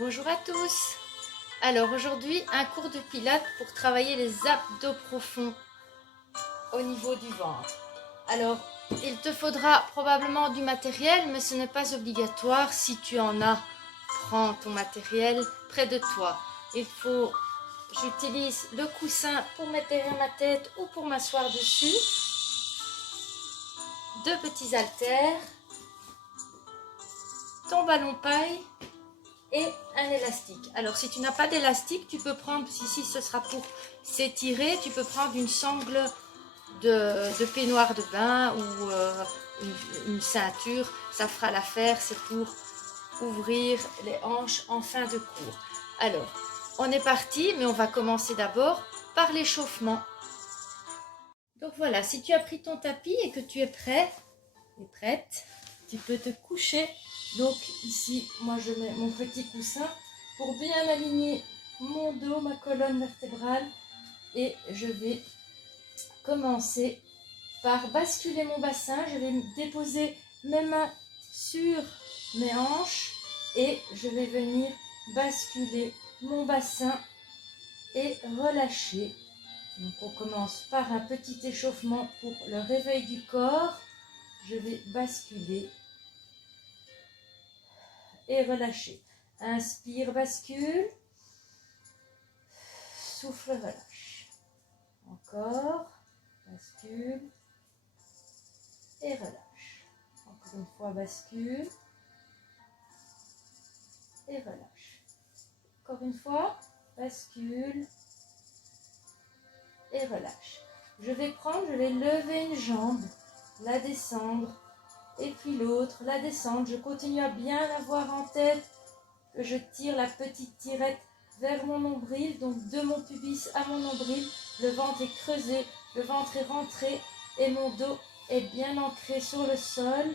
Bonjour à tous. Alors aujourd'hui, un cours de pilates pour travailler les abdos profonds au niveau du ventre. Alors, il te faudra probablement du matériel, mais ce n'est pas obligatoire. Si tu en as, prends ton matériel près de toi. J'utilise le coussin pour mettre derrière ma tête ou pour m'asseoir dessus. Deux petits haltères, ton ballon paille et un élastique. Alors si tu n'as pas d'élastique, tu peux prendre, ici ce sera pour s'étirer, tu peux prendre une sangle de peignoir de bain ou une ceinture, ça fera l'affaire, c'est pour ouvrir les hanches en fin de cours. Alors, on est parti, mais on va commencer d'abord par l'échauffement. Donc voilà, si tu as pris ton tapis et que tu es prêt et prête, tu peux te coucher. Donc ici, moi je mets mon petit coussin pour bien aligner mon dos, ma colonne vertébrale. Et je vais commencer par basculer mon bassin. Je vais déposer mes mains sur mes hanches et je vais venir basculer mon bassin et relâcher. Donc on commence par un petit échauffement pour le réveil du corps. Je vais basculer et relâcher. Inspire, bascule. Souffle, relâche. Encore. Bascule. Et relâche. Encore une fois, bascule. Et relâche. Encore une fois, bascule. Et relâche. Je vais lever une jambe, la descendre. Et puis l'autre, la descendre. Je continue à bien avoir en tête que je tire la petite tirette vers mon nombril, donc de mon pubis à mon nombril. Le ventre est creusé, le ventre est rentré et mon dos est bien ancré sur le sol,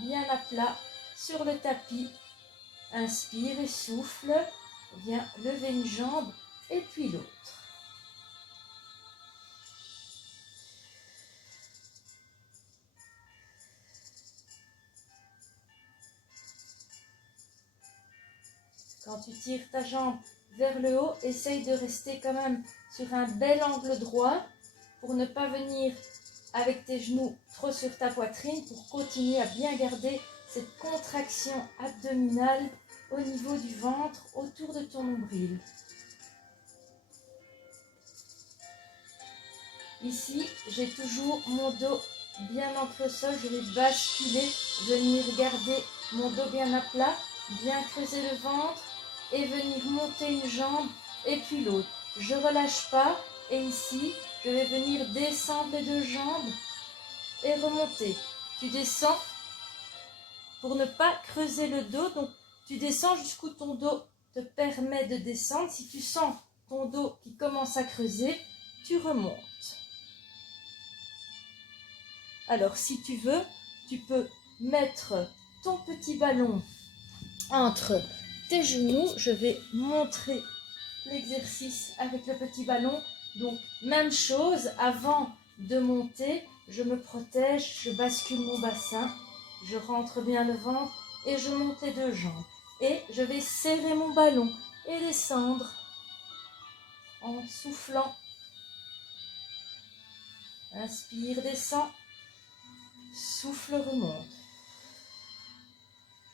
bien à plat sur le tapis. Inspire et souffle. Viens lever une jambe et puis l'autre. Quand tu tires ta jambe vers le haut, essaye de rester quand même sur un bel angle droit pour ne pas venir avec tes genoux trop sur ta poitrine, pour continuer à bien garder cette contraction abdominale au niveau du ventre, autour de ton nombril. Ici, j'ai toujours mon dos bien ancré au sol. Je vais basculer, venir garder mon dos bien à plat, bien creuser le ventre et venir monter une jambe et puis l'autre. Je ne relâche pas et ici, je vais venir descendre les deux jambes et remonter. Tu descends pour ne pas creuser le dos, donc tu descends jusqu'où ton dos te permet de descendre. Si tu sens ton dos qui commence à creuser, tu remontes. Alors si tu veux, tu peux mettre ton petit ballon entre tes genoux. Je vais montrer l'exercice avec le petit ballon. Donc même chose, avant de monter, je me protège, je bascule mon bassin, je rentre bien le ventre et je monte les deux jambes. Et je vais serrer mon ballon et descendre en soufflant. Inspire, descend. Souffle, remonte.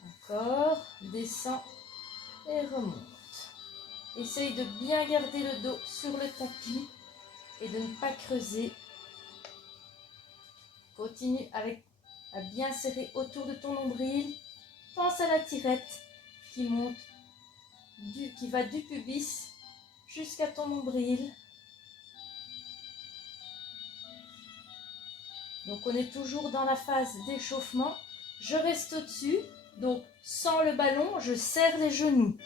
Encore, descend et remonte. Essaye de bien garder le dos sur le tapis et de ne pas creuser. Continue à bien serrer autour de ton nombril. Pense à la tirette qui monte, qui va du pubis jusqu'à ton nombril. Donc on est toujours dans la phase d'échauffement. Je reste au-dessus, donc sans le ballon, je serre les genoux.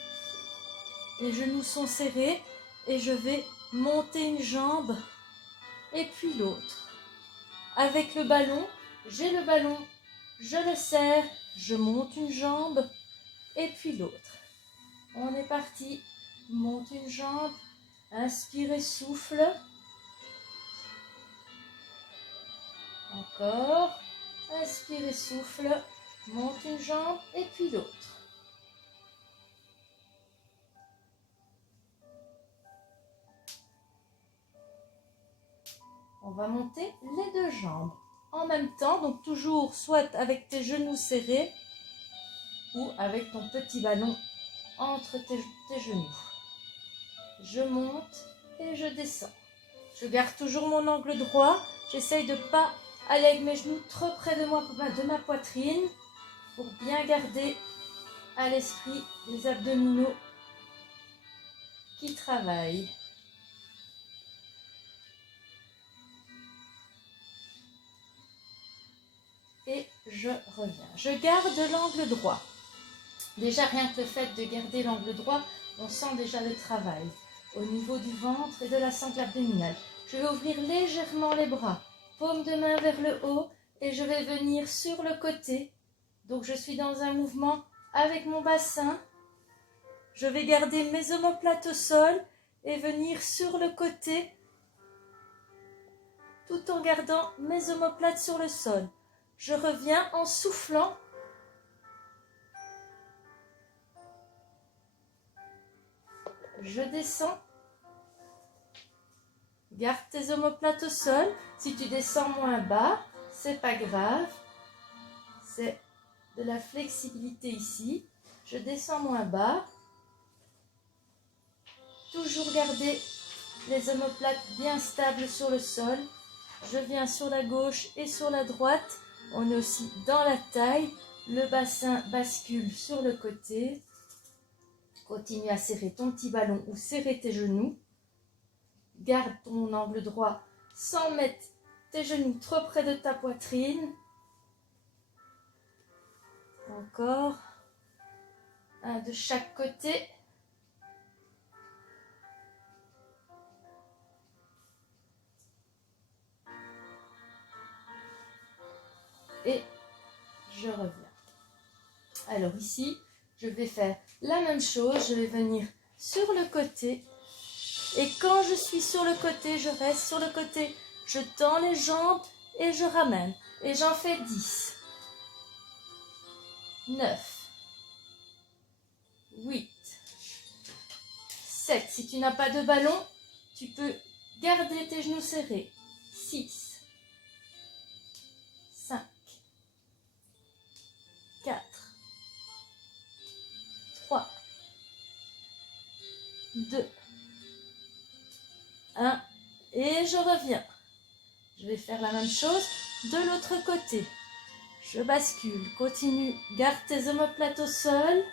Les genoux sont serrés et je vais monter une jambe et puis l'autre. Avec le ballon, j'ai le ballon, je le serre, je monte une jambe et puis l'autre. On est parti, monte une jambe, inspire et souffle. Encore, inspire et souffle, monte une jambe et puis l'autre. va monter les deux jambes en même temps, donc toujours soit avec tes genoux serrés ou avec ton petit ballon entre tes genoux. Je monte et je descends. Je garde toujours mon angle droit. J'essaye de ne pas aller avec mes genoux trop près de moi, de ma poitrine, pour bien garder à l'esprit les abdominaux qui travaillent. Et je reviens. Je garde l'angle droit. Déjà, rien que le fait de garder l'angle droit, on sent déjà le travail au niveau du ventre et de la sangle abdominale. Je vais ouvrir légèrement les bras, paume de main vers le haut et je vais venir sur le côté. Donc, je suis dans un mouvement avec mon bassin. Je vais garder mes omoplates au sol et venir sur le côté tout en gardant mes omoplates sur le sol. Je reviens en soufflant. Je descends. Garde tes omoplates au sol. Si tu descends moins bas, c'est pas grave. C'est de la flexibilité ici. Je descends moins bas. Toujours garder les omoplates bien stables sur le sol. Je viens sur la gauche et sur la droite. On est aussi dans la taille. Le bassin bascule sur le côté. Continue à serrer ton petit ballon ou serrer tes genoux. Garde ton angle droit sans mettre tes genoux trop près de ta poitrine. Encore. Un de chaque côté. Et je reviens. Alors ici, je vais faire la même chose. Je vais venir sur le côté. Et quand je suis sur le côté, je reste sur le côté. Je tends les jambes et je ramène. Et j'en fais 10. 9. 8. 7. Si tu n'as pas de ballon, tu peux garder tes genoux serrés. 6. 5. 4. 3. 2. 1. Et je reviens. Je vais faire la même chose de l'autre côté. Je bascule, continue, garde tes omoplates au sol.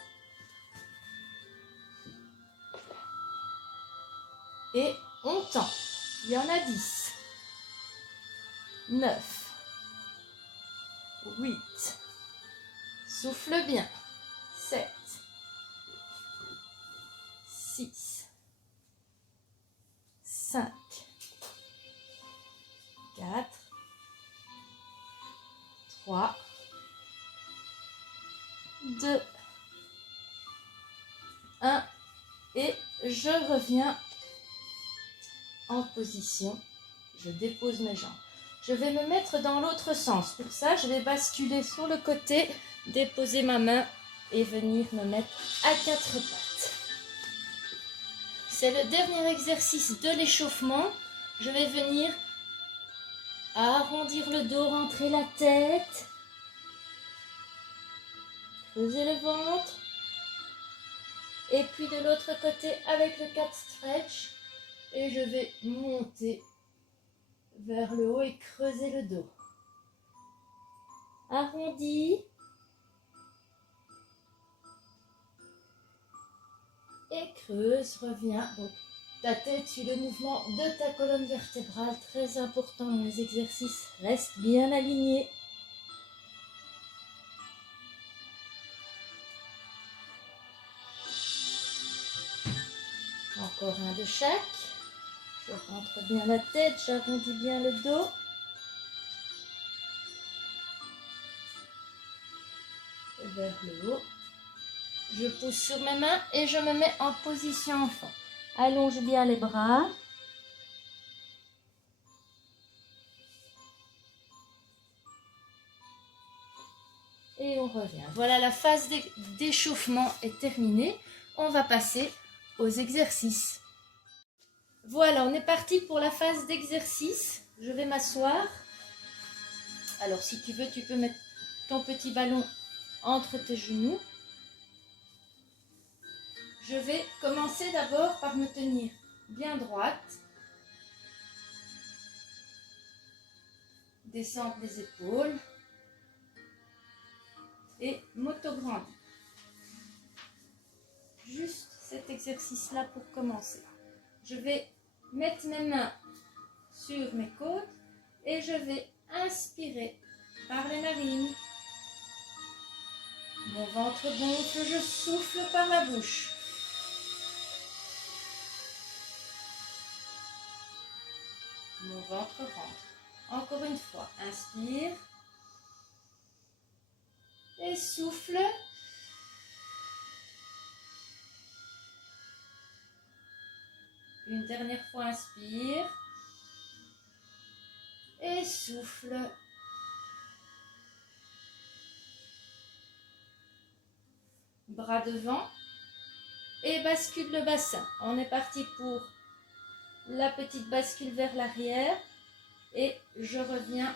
Et on tend. Il y en a 10. 9. 8. Souffle bien. 7. 6. 5. 4. 3. 2. 1. Et je reviens en position. Je dépose mes jambes. Je vais me mettre dans l'autre sens. Pour ça, je vais basculer sur le côté, déposer ma main et venir me mettre à 4 pattes. C'est le dernier exercice de l'échauffement. Je vais venir arrondir le dos, rentrer la tête, creuser le ventre. Et puis de l'autre côté avec le cat stretch. Et je vais monter vers le haut et creuser le dos. Arrondi. Et creuse, reviens. Donc, ta tête suit le mouvement de ta colonne vertébrale. Très important dans les exercices. Reste bien aligné. Encore un de chaque. Je rentre bien la tête, j'arrondis bien le dos. Vers le haut. Je pousse sur mes mains et je me mets en position enfant. Allonge bien les bras. Et on revient. Voilà, la phase d'échauffement est terminée. On va passer aux exercices. Voilà, on est parti pour la phase d'exercice. je vais m'asseoir. Alors si tu veux, tu peux mettre ton petit ballon entre tes genoux. Je vais commencer d'abord par me tenir bien droite. Descendre les épaules. Et m'auto-grandir. Juste cet exercice-là pour commencer. Je vais mettre mes mains sur mes côtes et je vais inspirer par les narines. Mon ventre gonfle, je souffle par la bouche. Mon ventre rentre. Encore une fois, inspire. Et souffle. Une dernière fois, inspire. Et souffle. Bras devant. Et bascule le bassin. On est parti pour la petite bascule vers l'arrière. Et je reviens.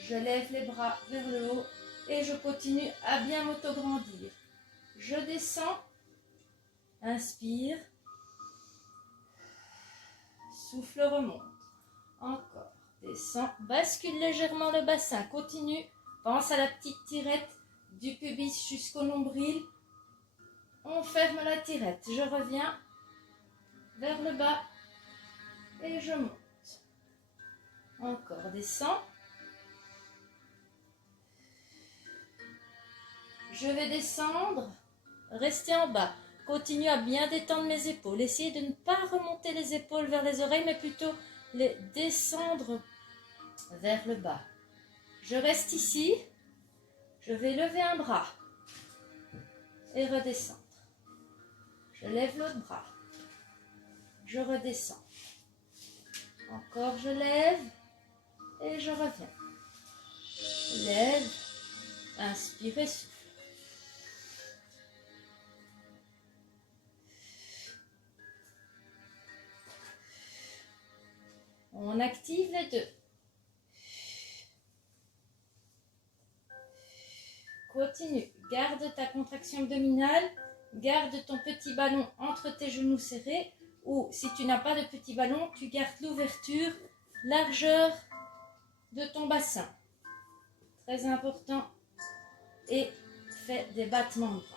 Je lève les bras vers le haut. Et je continue à bien m'auto-grandir. Je descends. Inspire. Souffle, remonte. Encore. Descends. Bascule légèrement le bassin. Continue. Pense à la petite tirette du pubis jusqu'au nombril. On ferme la tirette. Je reviens vers le bas. Et je monte. Encore. Descends. Je vais descendre, rester en bas. Continue à bien détendre mes épaules. Essayez de ne pas remonter les épaules vers les oreilles, mais plutôt les descendre vers le bas. Je reste ici. Je vais lever un bras et redescendre. Je lève l'autre bras. Je redescends. Encore, je lève et je reviens. Je lève, inspire et souffle. On active les deux. Continue. Garde ta contraction abdominale. Garde ton petit ballon entre tes genoux serrés. Ou si tu n'as pas de petit ballon, tu gardes l'ouverture, largeur de ton bassin. Très important. Et fais des battements de bras.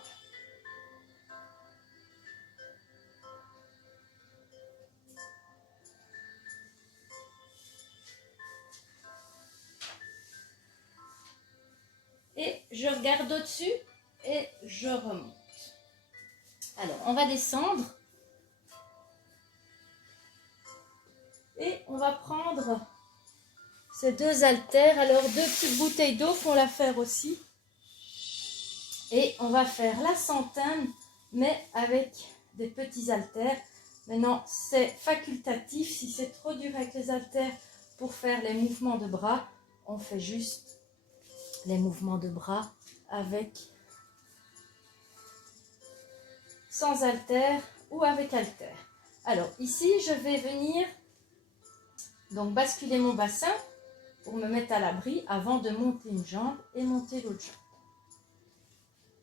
Et je regarde au-dessus et je remonte. Alors, on va descendre. Et on va prendre ces deux haltères. Alors, 2 petites bouteilles d'eau font l'affaire aussi. Et on va faire la centaine, mais avec des petits haltères. Maintenant, c'est facultatif. Si c'est trop dur avec les haltères pour faire les mouvements de bras, on fait juste les mouvements de bras avec sans haltères ou avec haltères. Alors ici, je vais venir donc basculer mon bassin pour me mettre à l'abri avant de monter une jambe et monter l'autre jambe.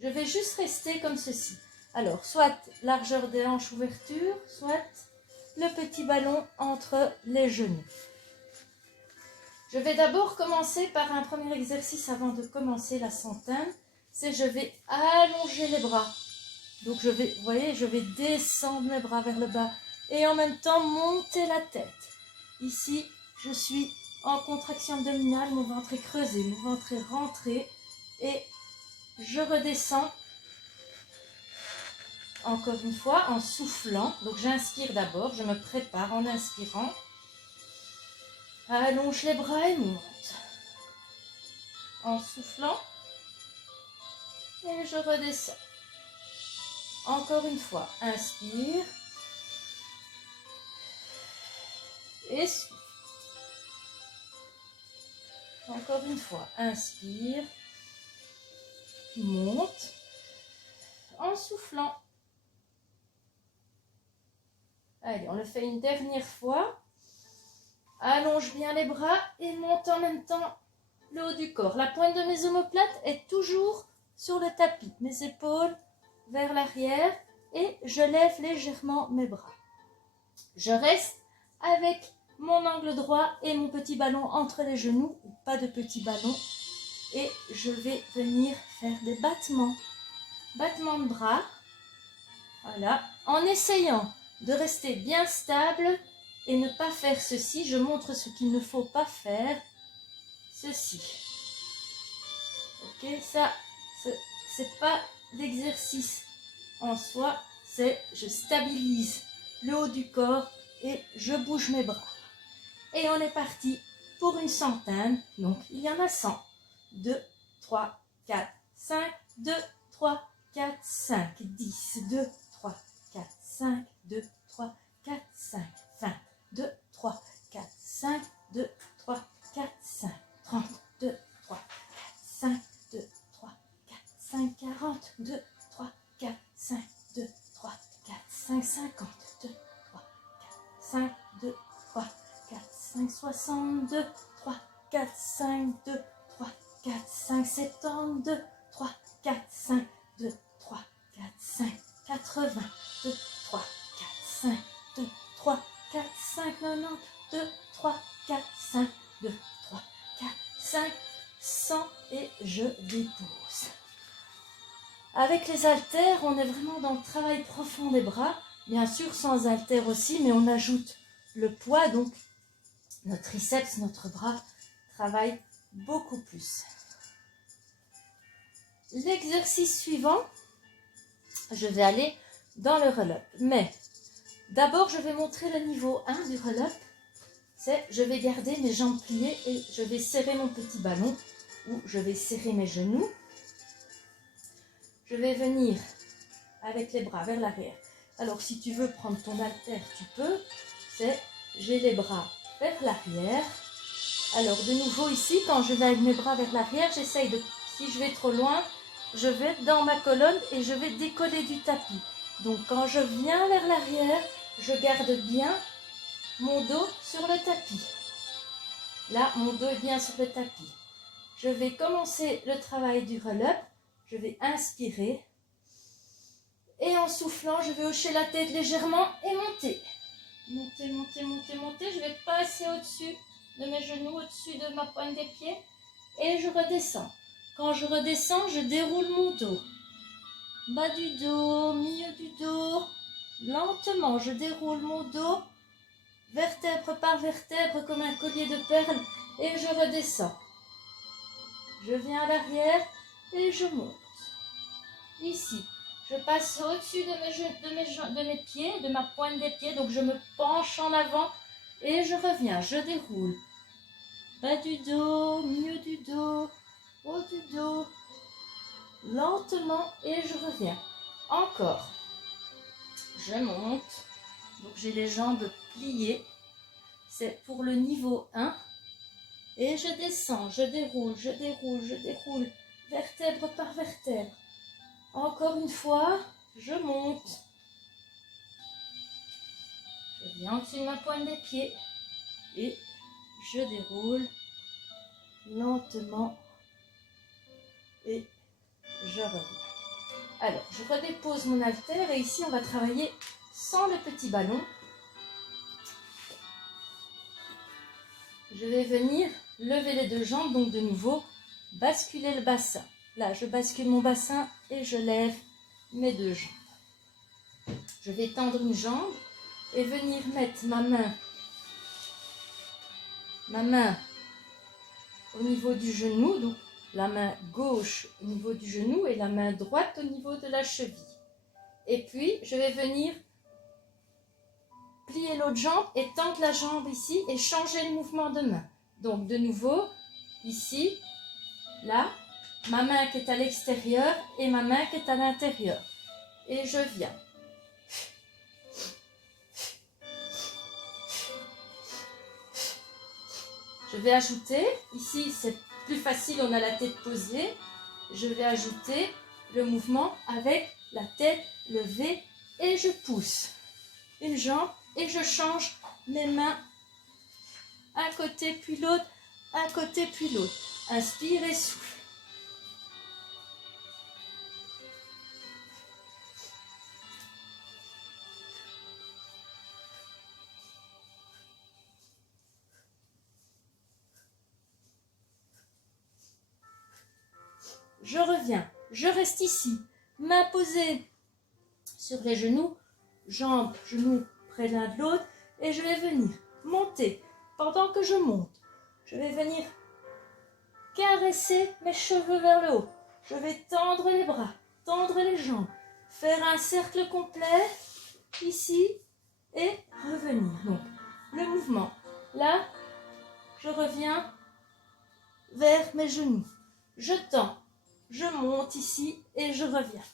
Je vais juste rester comme ceci. Alors, soit largeur des hanches, ouverture, soit le petit ballon entre les genoux. Je vais d'abord commencer par un premier exercice avant de commencer la centaine. C'est je vais allonger les bras. Donc je vais, vous voyez, je vais descendre mes bras vers le bas et en même temps monter la tête. Ici, je suis en contraction abdominale, mon ventre est creusé, mon ventre est rentré et je redescends encore une fois en soufflant. Donc j'inspire d'abord, je me prépare en inspirant. Allonge les bras et monte. En soufflant. Et je redescends. Encore une fois, inspire. Et souffle. Encore une fois, inspire. Monte. En soufflant. Allez, on le fait une dernière fois. allonge bien les bras et monte en même temps le haut du corps. La pointe de mes omoplates est toujours sur le tapis. Mes épaules vers l'arrière et je lève légèrement mes bras. Je reste avec mon angle droit et mon petit ballon entre les genoux, pas de petit ballon. Et je vais venir faire des battements de bras. Voilà, en essayant de rester bien stable et ne pas faire ceci. Je montre ce qu'il ne faut pas faire. Ceci. Ok, ça, c'est pas l'exercice en soi, c'est je stabilise le haut du corps et je bouge mes bras. Et on est parti pour une centaine. Donc, il y en a 100. 2, 3, 4, 5, 2, 3, 4, 5, 10, 2, 3, 4, 5, 2, 3, 4, 5, 20, 2, 3, 4, 5, 2, 3, 4, 5, 30, 2, 3, 4, 5, 2, 3, 4, 5, 40, 2, 3, 4, 5, 2, 3, 4, 5, 50, 2, 3, 4, 5, 2, 3, 4, 5, 62, 3, 4, 5, 2, 3, 4, 5, 72, 3, 4, 5, 2, 3, 4, 5, 80, 2, 3, 4, 5, 2, 3, 4, 5, 90, 2, 3, 4, 5, 2, 3, 4, 5, 100 et je dépose. Avec les haltères, on est vraiment dans le travail profond des bras. Bien sûr, sans haltères aussi, mais on ajoute le poids, donc notre triceps, notre bras travaille beaucoup plus. L'exercice suivant, je vais aller dans le roll-up. Mais d'abord, je vais montrer le niveau 1 du roll-up. C'est je vais garder mes jambes pliées et je vais serrer mon petit ballon ou je vais serrer mes genoux. Je vais venir avec les bras vers l'arrière. Alors, si tu veux prendre ton haltère, tu peux. C'est j'ai les bras vers l'arrière. Alors, de nouveau ici, quand je vais avec mes bras vers l'arrière, j'essaye de, si je vais trop loin, je vais dans ma colonne et je vais décoller du tapis. Donc, quand je viens vers l'arrière, je garde bien mon dos sur le tapis. Là, mon dos est bien sur le tapis. Je vais commencer le travail du roll-up. Je vais inspirer. Et en soufflant, je vais hocher la tête légèrement et monter. Monter, monter, monter, monter. Je vais passer au-dessus de mes genoux, au-dessus de ma pointe des pieds. Et je redescends. Quand je redescends, je déroule mon dos. Bas du dos, milieu du dos. Lentement, je déroule mon dos. Vertèbre par vertèbre comme un collier de perles. Et je redescends. Je viens à l'arrière et je monte. Ici. Je passe au-dessus de mes pieds, de ma pointe des pieds. Donc, je me penche en avant et je reviens. Je déroule. Bas du dos, milieu du dos, haut du dos. Lentement et je reviens. Encore. Je monte. Donc, j'ai les jambes pliées. C'est pour le niveau 1. Et je descends, je déroule, je déroule, je déroule. Vertèbre par vertèbre. Encore une fois, je monte. Je viens au-dessus de ma pointe des pieds et je déroule lentement et je reviens. Alors, je redépose mon haltère et ici, on va travailler sans le petit ballon. Je vais venir lever les deux jambes, donc de nouveau, basculer le bassin. Là, je bascule mon bassin et je lève mes deux jambes. Je vais tendre une jambe et venir mettre ma main au niveau du genou, donc la main gauche au niveau du genou et la main droite au niveau de la cheville. Et puis, je vais venir plier l'autre jambe et tendre la jambe ici et changer le mouvement de main. Donc, de nouveau, ici, là, ma main qui est à l'extérieur et ma main qui est à l'intérieur. Et je viens. Je vais ajouter, ici c'est plus facile, on a la tête posée. Je vais ajouter le mouvement avec la tête levée et je pousse une jambe et je change mes mains côté puis l'autre, un côté puis l'autre. Inspire et souffle. Je reviens, je reste ici, main posée sur les genoux, jambes, genoux près l'un de l'autre, et je vais venir monter. Pendant que je monte, je vais venir caresser mes cheveux vers le haut. Je vais tendre les bras, tendre les jambes, faire un cercle complet ici et revenir. Donc, le mouvement. Là, je reviens vers mes genoux. Je tends. Je monte ici et je reviens.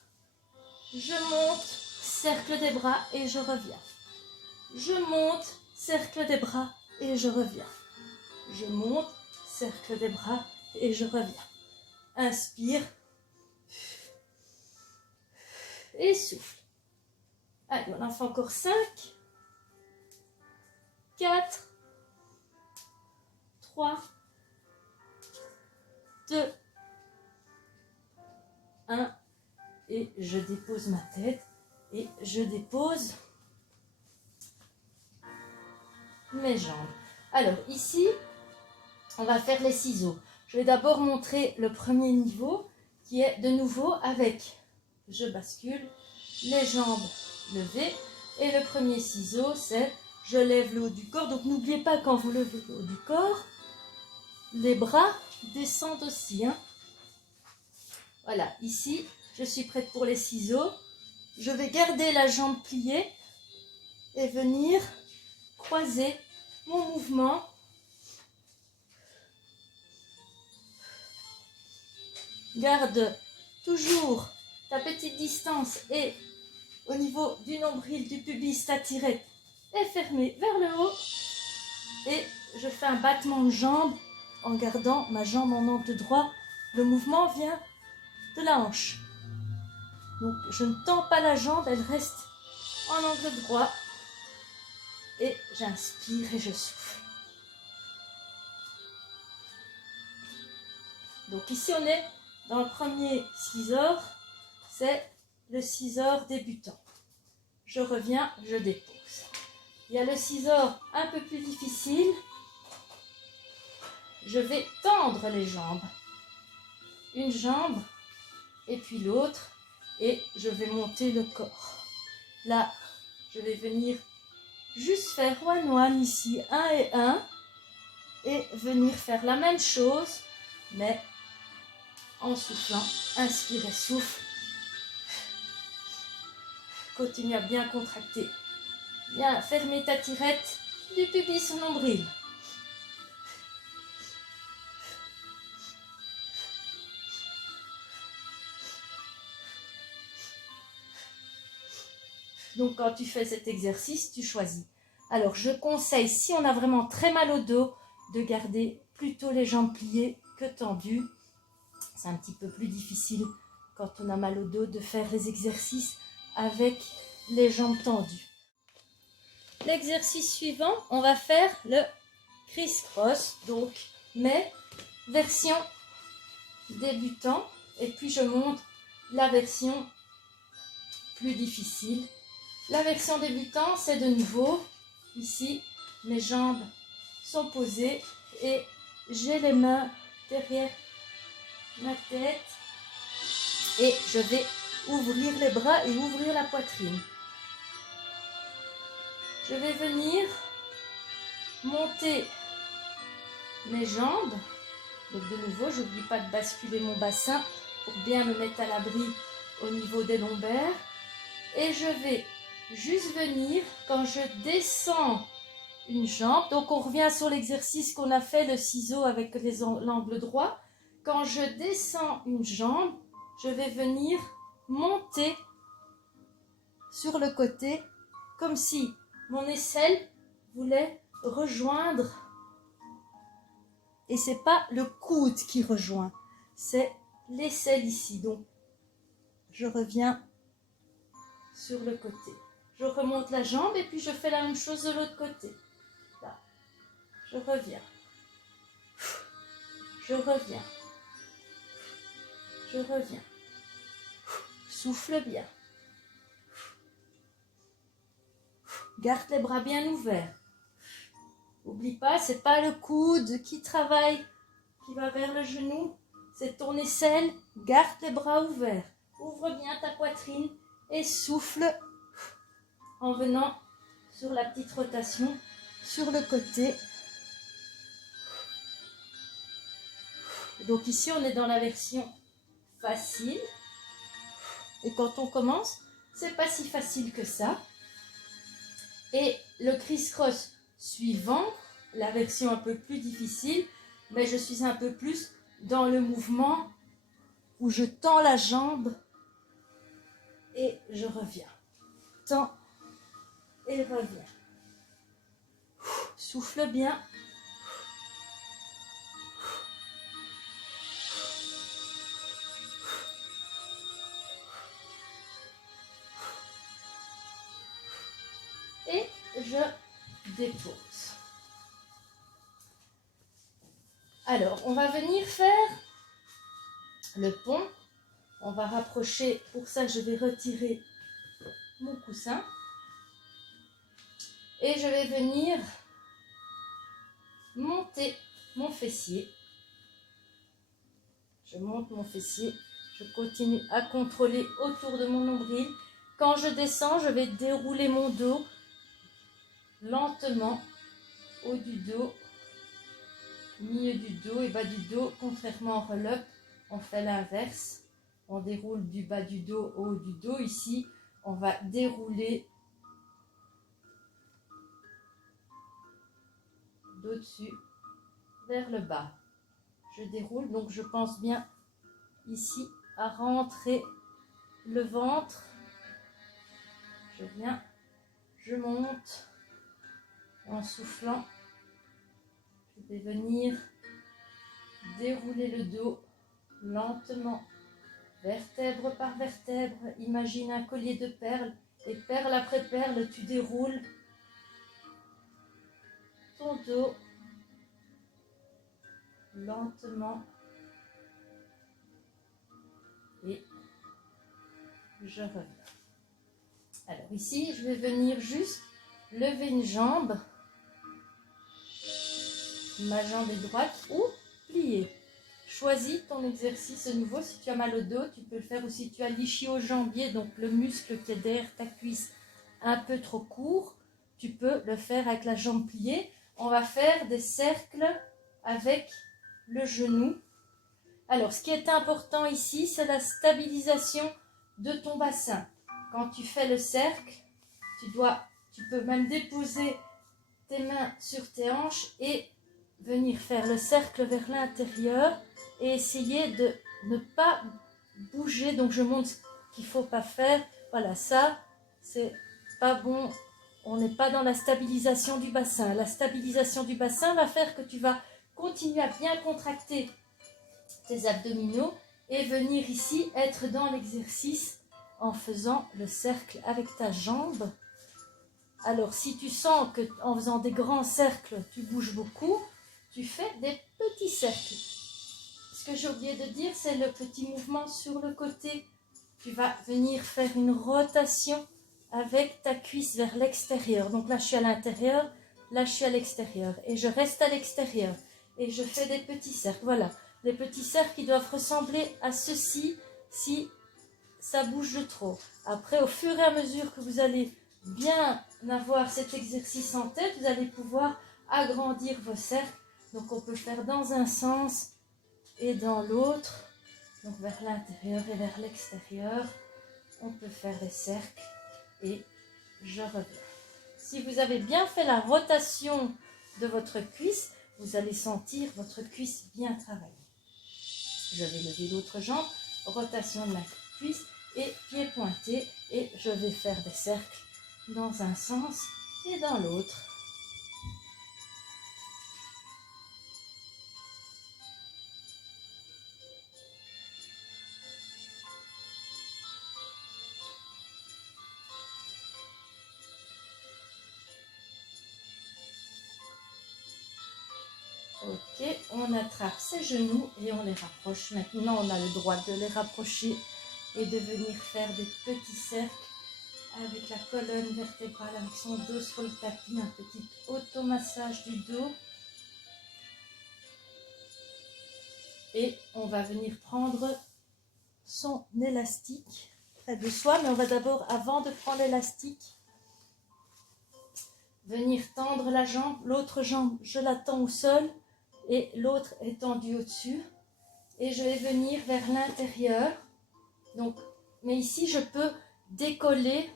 Je monte, cercle des bras et je reviens. Je monte, cercle des bras et je reviens. Je monte, cercle des bras et je reviens. Inspire. Et souffle. Allez, on en fait encore 5, 4, 3, 2, 1, et je dépose ma tête et je dépose mes jambes. Alors ici, on va faire les ciseaux. Je vais d'abord montrer le premier niveau qui est de nouveau avec, je bascule, les jambes levées et le premier ciseau c'est je lève le haut du corps. Donc n'oubliez pas quand vous levez le haut du corps, les bras descendent aussi. Voilà, ici, je suis prête pour les ciseaux. Je vais garder la jambe pliée et venir croiser mon mouvement. Garde toujours ta petite distance et au niveau du nombril, du pubis, ta tirette est fermée vers le haut. Et je fais un battement de jambe en gardant ma jambe en angle droit. Le mouvement vient de la hanche. Donc je ne tends pas la jambe, elle reste en angle droit. Et j'inspire et je souffle. Donc ici on est dans le premier scissor, c'est le scissor débutant. Je reviens, je dépose. Il y a le scissor un peu plus difficile. Je vais tendre les jambes. Une jambe et puis l'autre. Et je vais monter le corps. Là, je vais venir juste faire one-one ici, 1 et 1. Et venir faire la même chose, mais en soufflant. Inspire et souffle. Continue à bien contracter. Bien fermer ta tirette du pubis au nombril. Donc quand tu fais cet exercice, tu choisis. Alors je conseille, si on a vraiment très mal au dos, de garder plutôt les jambes pliées que tendues. C'est un petit peu plus difficile quand on a mal au dos de faire les exercices avec les jambes tendues. L'exercice suivant, on va faire le criss-cross, donc mais version débutant, et puis je montre la version plus difficile. La version débutant, c'est de nouveau ici, mes jambes sont posées et j'ai les mains derrière ma tête et je vais ouvrir les bras et ouvrir la poitrine. Je vais venir monter mes jambes. Donc de nouveau, je n'oublie pas de basculer mon bassin pour bien me mettre à l'abri au niveau des lombaires. Et je vais juste venir, quand je descends une jambe, donc on revient sur l'exercice qu'on a fait, le ciseau avec l'angle droit. Quand je descends une jambe, je vais venir monter sur le côté, comme si mon aisselle voulait rejoindre. Et c'est pas le coude qui rejoint, c'est l'aisselle ici. Donc, je reviens sur le côté. Je remonte la jambe et puis je fais la même chose de l'autre côté. Là, je reviens. je reviens. Je reviens. Souffle bien. Garde les bras bien ouverts. N'oublie pas, c'est pas le coude qui travaille, qui va vers le genou. C'est ton aisselle. Garde les bras ouverts. Ouvre bien ta poitrine et souffle en venant sur la petite rotation sur le côté. Donc ici, on est dans la version facile. Et quand on commence, c'est pas si facile que ça. Et le criss-cross suivant, la version un peu plus difficile, mais je suis un peu plus dans le mouvement où je tends la jambe et je reviens. Tends et reviens. Souffle bien. Et je dépose. Alors, on va venir faire le pont. On va rapprocher. Pour ça, je vais retirer mon coussin. Et je vais venir monter mon fessier. Je monte mon fessier. Je continue à contrôler autour de mon nombril. Quand je descends, je vais dérouler mon dos lentement, haut du dos, milieu du dos et bas du dos. Contrairement au roll-up, on fait l'inverse. On déroule du bas du dos au haut du dos. Ici, on va dérouler d'au-dessus vers le bas. Je déroule, donc je pense bien ici à rentrer le ventre. Je viens, je monte en soufflant. Je vais venir dérouler le dos lentement, vertèbre par vertèbre. Imagine un collier de perles et perle après perle, tu déroules ton dos lentement et je reviens. Alors ici, je vais venir juste lever une jambe. Ma jambe est droite ou pliée. Choisis ton exercice nouveau. Si tu as mal au dos, tu peux le faire, ou si tu as l'ischio-jambier, donc le muscle qui est derrière ta cuisse un peu trop court, tu peux le faire avec la jambe pliée. On va faire des cercles avec le genou. Alors, ce qui est important ici, c'est la stabilisation de ton bassin. Quand tu fais le cercle, tu peux même déposer tes mains sur tes hanches et venir faire le cercle vers l'intérieur et essayer de ne pas bouger. Donc je montre ce qu'il ne faut pas faire. Voilà, ça c'est pas bon. On n'est pas dans la stabilisation du bassin. La stabilisation du bassin va faire que tu vas continuer à bien contracter tes abdominaux et venir ici être dans l'exercice en faisant le cercle avec ta jambe. Alors si tu sens que en faisant des grands cercles tu bouges beaucoup, tu fais des petits cercles. Ce que j'ai oublié de dire, c'est le petit mouvement sur le côté. Tu vas venir faire une rotation avec ta cuisse vers l'extérieur. Donc là, je suis à l'intérieur, là, je suis à l'extérieur. Et je reste à l'extérieur. Et je fais des petits cercles. Voilà, des petits cercles qui doivent ressembler à ceci si ça bouge de trop. Après, au fur et à mesure que vous allez bien avoir cet exercice en tête, vous allez pouvoir agrandir vos cercles. Donc on peut faire dans un sens et dans l'autre, donc vers l'intérieur et vers l'extérieur. On peut faire des cercles et je reviens. Si vous avez bien fait la rotation de votre cuisse, vous allez sentir votre cuisse bien travailler. Je vais lever l'autre jambe, rotation de la cuisse et pied pointé, et je vais faire des cercles dans un sens et dans l'autre. Ok, Et on attrape ses genoux et on les rapproche. Maintenant, on a le droit de les rapprocher et de venir faire des petits cercles avec la colonne vertébrale, avec son dos sur le tapis, un petit automassage du dos. Et on va venir prendre son élastique près de soi, mais on va d'abord, avant de prendre l'élastique, venir tendre la jambe. L'autre jambe, je la tends au sol et l'autre est tendue au-dessus. Et je vais venir vers l'intérieur. Donc, mais ici, je peux décoller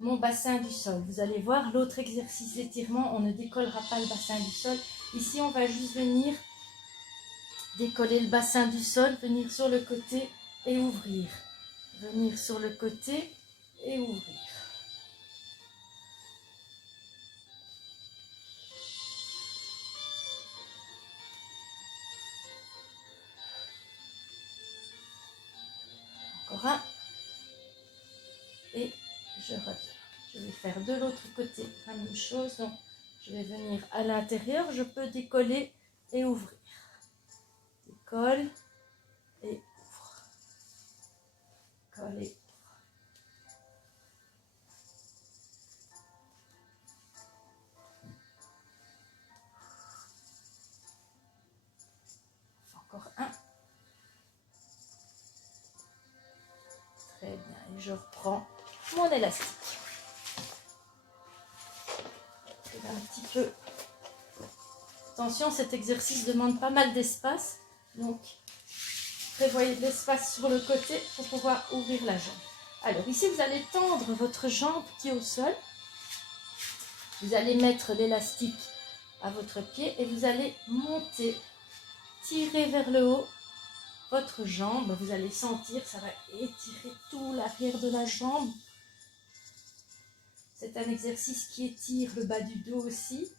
mon bassin du sol. Vous allez voir, l'autre exercice d'étirement, on ne décollera pas le bassin du sol. Ici, on va juste venir décoller le bassin du sol, venir sur le côté et ouvrir. Venir sur le côté et ouvrir. Encore un. Et je reviens. Je vais faire de l'autre côté la même chose. Donc, je vais venir à l'intérieur. Je peux décoller et ouvrir. Décolle et ouvre. Décolle et ouvre. Encore un. Très bien. Et je reprends mon élastique. Un petit peu. Attention, cet exercice demande pas mal d'espace. Donc, prévoyez de l'espace sur le côté pour pouvoir ouvrir la jambe. Alors, ici, vous allez tendre votre jambe qui est au sol. Vous allez mettre l'élastique à votre pied et vous allez monter, tirer vers le haut votre jambe. Vous allez sentir, ça va étirer tout l'arrière de la jambe. C'est un exercice qui étire le bas du dos aussi.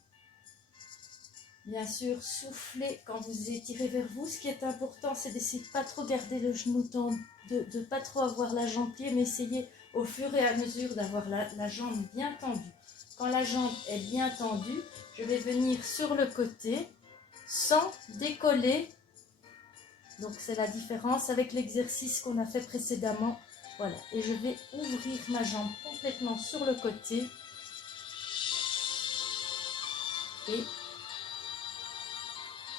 Bien sûr, soufflez quand vous étirez vers vous. Ce qui est important, c'est d'essayer de ne pas trop garder le genou tendu, de ne pas trop avoir la jambe pliée, mais essayez au fur et à mesure d'avoir la jambe bien tendue. Quand la jambe est bien tendue, je vais venir sur le côté sans décoller. Donc c'est la différence avec l'exercice qu'on a fait précédemment. Voilà, et je vais ouvrir ma jambe complètement sur le côté. Et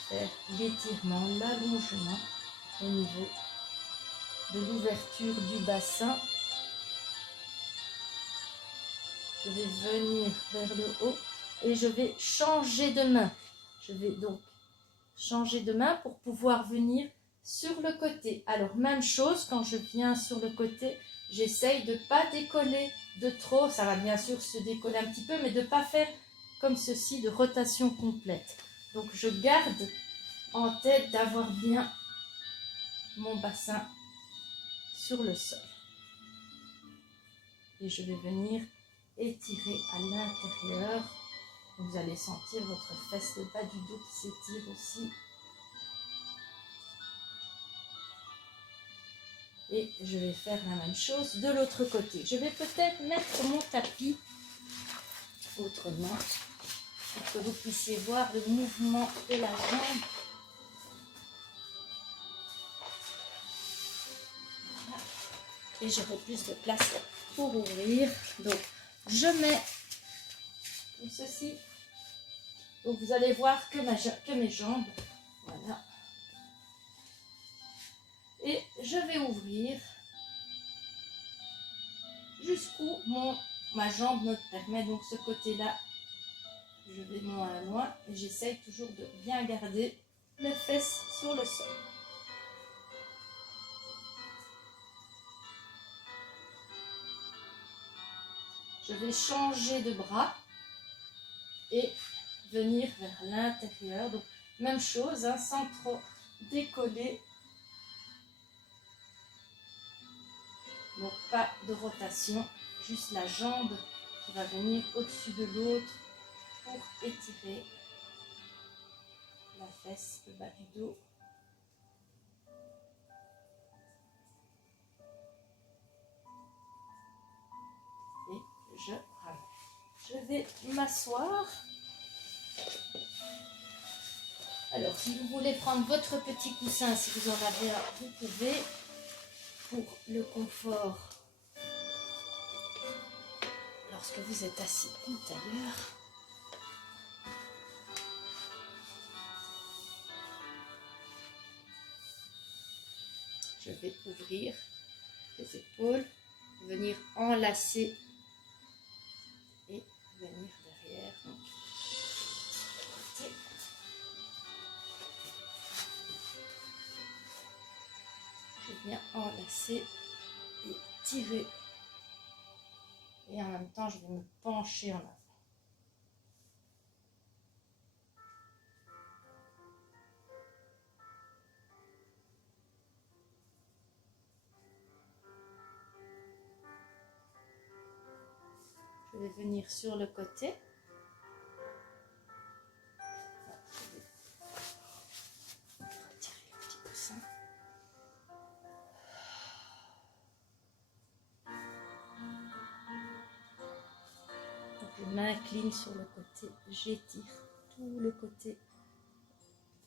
faire l'étirement, l'allongement au niveau de l'ouverture du bassin. Je vais venir vers le haut et je vais changer de main. Je vais donc changer de main pour pouvoir venir sur le côté. Alors, même chose, quand je viens sur le côté, j'essaye de ne pas décoller de trop. Ça va bien sûr se décoller un petit peu, mais de ne pas faire comme ceci de rotation complète. Donc, je garde en tête d'avoir bien mon bassin sur le sol. Et je vais venir étirer à l'intérieur. Vous allez sentir votre fesse, le bas du dos qui s'étire aussi. Et je vais faire la même chose de l'autre côté. Je vais peut-être mettre mon tapis autrement pour que vous puissiez voir le mouvement de la jambe. Voilà. Et j'aurai plus de place pour ouvrir. Donc, je mets comme ceci. Donc, vous allez voir que mes jambes, voilà. Et je vais ouvrir jusqu'où ma jambe me permet. Donc, ce côté-là, je vais moins loin et j'essaye toujours de bien garder les fesses sur le sol. Je vais changer de bras et venir vers l'intérieur. Donc, même chose, hein, sans trop décoller. Donc, pas de rotation, juste la jambe qui va venir au-dessus de l'autre pour étirer la fesse, le bas du dos. Et je ramène. Je vais m'asseoir. Alors, si vous voulez prendre votre petit coussin, si vous en avez un, vous pouvez, pour le confort, lorsque vous êtes assis ou ailleurs. Je vais ouvrir les épaules, venir enlacer et venir derrière. Donc, côté. Je viens enlacer et tirer. Et en même temps, je vais me pencher en avant. Je vais venir sur le côté. Je vais retirer le petit coussin. Donc je m'incline sur le côté, j'étire tout le côté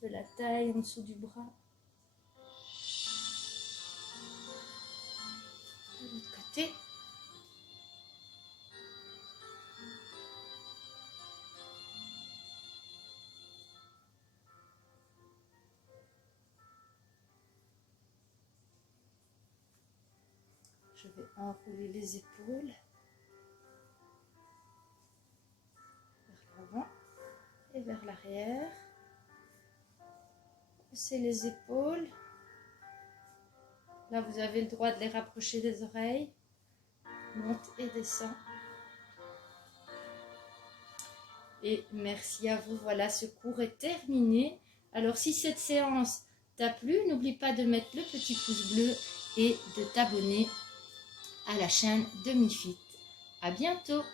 de la taille en dessous du bras. De l'autre côté. Je vais enrouler les épaules vers l'avant et vers l'arrière. Pousser les épaules. Là, vous avez le droit de les rapprocher des oreilles. Monte et descend. Et merci à vous. Voilà, ce cours est terminé. Alors, si cette séance t'a plu, n'oublie pas de mettre le petit pouce bleu et de t'abonner à la chaîne de MiFit. À bientôt!